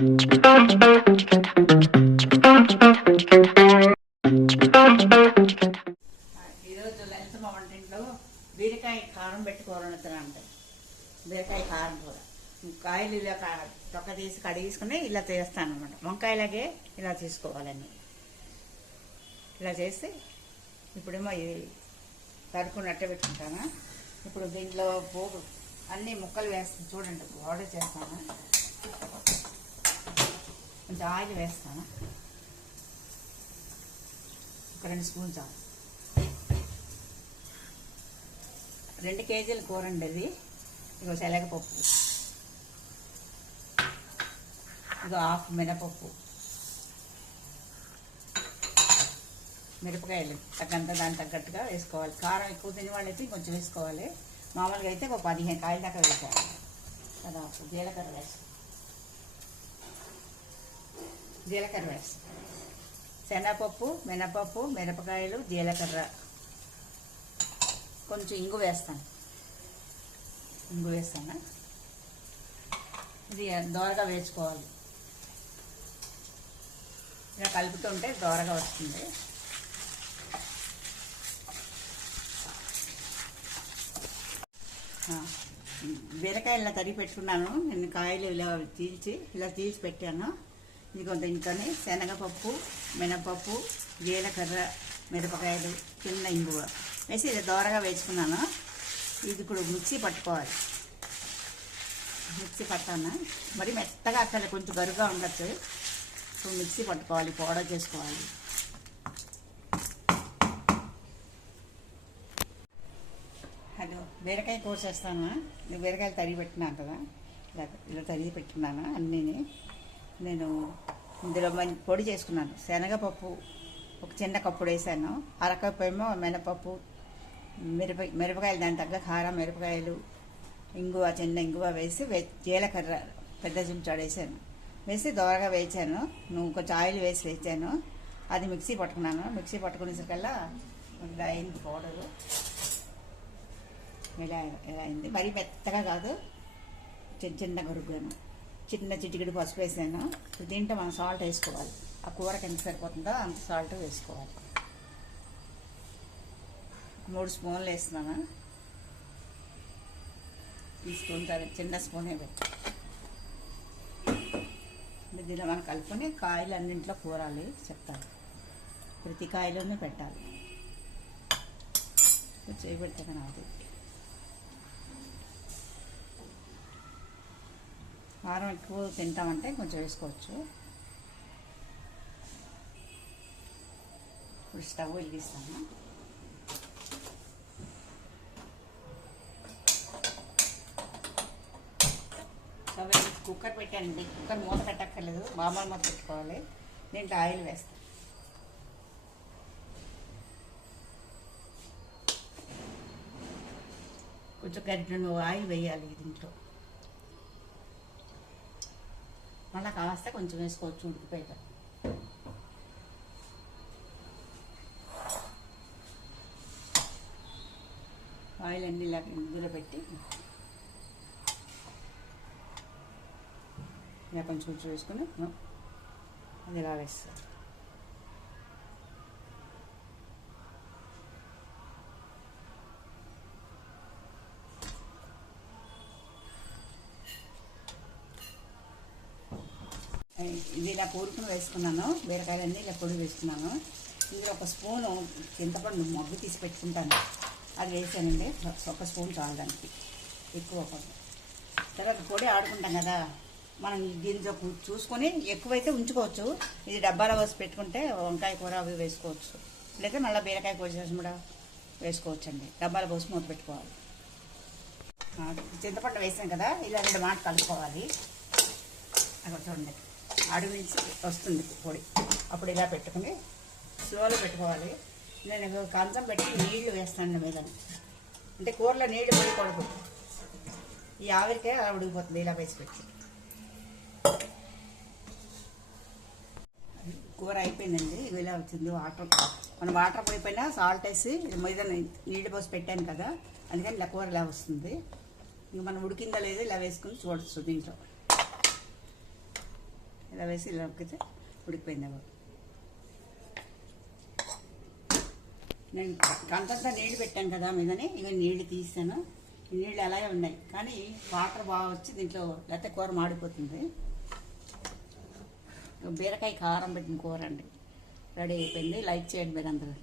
ఈరోజు లలితమ్మ వంటింట్లో బీరకాయ కారం పెట్టుకోవాలంటే బీరకాయ కారం కూర. కాయలు ఇలా తొక్క తీసి కడిగేసుకుని ఇలా చేస్తాను అనమాట. వంకాయలాగే ఇలా తీసుకోవాలని ఇలా చేస్తే ఇప్పుడేమో ఇది తరుకున్నట్టే పెట్టుకుంటాను. ఇప్పుడు దీంట్లో పోగు అన్ని ముక్కలు వేస్తాను. చూడండి, ఆర్డర్ చేస్తాను. కొంచెం ఆయిల్ వేస్తాను, ఒక 2 స్పూన్స్ చాలు. 2 కేజీల కూర అండి అది. ఇగో శనగపప్పు, ఇగో హాఫ్ మినపప్పు, మిరపకాయలు తగ్గంత దానికి తగ్గట్టుగా వేసుకోవాలి. కారం ఎక్కువ తినే వాళ్ళు అయితే కొంచెం వేసుకోవాలి. మామూలుగా అయితే ఒక 15 కాయల దాకా వేసాలి కదా. జీలకర్ర వేసి శనగపప్పు, మినపప్పు, మిరపకాయలు, జీలకర్ర, కొంచెం ఇంగు వేస్తాను. ఇది దోరగా వేసుకోవాలి. ఇలా కలుపుతుంటే దోరగా వస్తుంది. బీరకాయలు తరిగి పెట్టుకున్నాను నేను. కాయలు ఇలా తీసి పెట్టాను. ఇదిగో దీంట్లోనే శనగపప్పు, మినపప్పు, జీలకర్ర, మిరపకాయలు, చిన్న ఇంగువ వేసి ఇది దోరగా వేసుకున్నాను. ఇది ఇప్పుడు మిక్సీ పట్టుకోవాలి. మిక్సీ పట్టాను. మరి మెత్తగా అసలు కొంచెం గరుగా ఉండొచ్చు. ఇప్పుడు మిక్సీ పట్టుకోవాలి, పౌడర్ చేసుకోవాలి. హలో, బీరకాయ కోసేస్తాను. నేను బీరకాయలు తరిగి పెట్టినాను కదా, ఇలా తరిగి పెట్టుకున్నాను అన్నీ. నేను ఇందులో పొడి చేసుకున్నాను. శనగపప్పు ఒక చిన్న కప్పుడు వేసాను. అరకప్పు ఏమో మినపప్పు, మిరపకాయలు దాని తగ్గ కారం, మిరపకాయలు, ఇంగువ, చిన్న ఇంగువ వేసి జీలకర్ర పెద్ద చెంచాడు వేసాను. వేసి దోరగా వేయించాను. నువ్వు కొంచెం ఆయిల్ వేసి వేయించాను. అది మిక్సీ పట్టుకున్నాను. మిక్సీ పట్టుకునేసరికల్లా ఇలా అయింది పౌడరు. ఇలా అయింది. మరీ మెత్తగా కాదు, చిన్న గరుగ్గాను. చిన్న చిటికెడు పసుపు వేసాను. దీంట్లో మనం సాల్ట్ వేసుకోవాలి. ఆ కూరకి ఎంత సరిపోతుందో అంత సాల్ట్ వేసుకోవాలి. 3 స్పూన్లు వేస్తున్నాను. ఈ స్పూన్ చిన్న స్పూనే పెట్టి దీనిలో మనం కలుపుకొని కాయలు అన్నింట్లో కూరాలి చెప్తాను. ప్రతి కాయలోనే పెట్టాలి. చేయబెడితే కానీ అది కారం ఎక్కువ తింటామంటే కొంచెం వేసుకోవచ్చు. ఇప్పుడు స్టవ్ వెలిగిస్తాను. కుక్కర్ పెట్టానండి. కుక్కర్ మూత పెట్టక్కర్లేదు, మామూలు మూత పెట్టుకోవాలి. దీంట్లో ఆయిల్ వేస్తాను. కొంచెం గరిటెడు ఆయిల్ వేయాలి దీంట్లో. మళ్ళీ కావస్తే కొంచెం వేసుకోవచ్చు ఉడికిపోయాక. ఆయిల్ అన్నీ ఇలా ఇందులో పెట్టి ఇలా కొంచెం వేసుకొని అది ఇలా వేస్తారు. ఇది ఇలా కూరుకుని వేసుకున్నాను. బీరకాయలన్నీ ఇలా పొడి వేసుకున్నాను. ఇందులో 1 స్పూను చింతపండు మగ్గు తీసి పెట్టుకుంటాను, అది వేసానండి. 1 స్పూన్ చాలు దానికి, ఎక్కువ. తర్వాత పొడి ఆడుకుంటాం కదా మనం, దీంట్లో చూసుకొని ఎక్కువైతే ఉంచుకోవచ్చు. ఇది డబ్బాలో వేసి పెట్టుకుంటే వంకాయ కూర అవి వేసుకోవచ్చు. లేదా మళ్ళీ బీరకాయ కూర చేసి కూడా వేసుకోవచ్చు అండి. డబ్బాలో పోసి మూత పెట్టుకోవాలి. చింతపండు వేసాం కదా, ఇలా 2 మాటలు కలుపుకోవాలి. అక్కడ చూడండి, అడుగు నుంచి వస్తుంది పొడి. అప్పుడు ఇలా పెట్టుకుని స్లోలో పెట్టుకోవాలి. నేను కంచం పెట్టి నీళ్లు వేస్తాను మీద. అంటే కూరలో నీళ్లు పోయకూడదు, ఈ ఆవిరికే అలా ఉడికిపోతుంది. ఇలా వేసి పెట్టి కూర అయిపోయిందండి. ఇలా వచ్చింది. మనం వాటర్ పోయిపోయినా సాల్ట్ వేసి మీద నీళ్ళు పోసి పెట్టాను కదా, అందుకని ఇలా కూర ఇలా వస్తుంది. ఇంక మనం ఉడికిందా లేదో ఇలా వేసుకుని చూడవచ్చు. దీంట్లో ఇలా వేసి ఇలా నొక్కితే ఉడికిపోయింది బాబు. నేను కంతంతా నీళ్ళు పెట్టాను కదా మీదని ఇవన్నీ నీళ్ళు తీసాను. ఈ నీళ్ళు అలాగే ఉన్నాయి కానీ వాటర్ బాగా వచ్చి దీంట్లో లేకపోతే కూర మాడిపోతుంది. బీరకాయ కారం పెట్టిన కూర అండి రెడీ అయిపోయింది. లైక్ చేయండి మీరు అందరూ.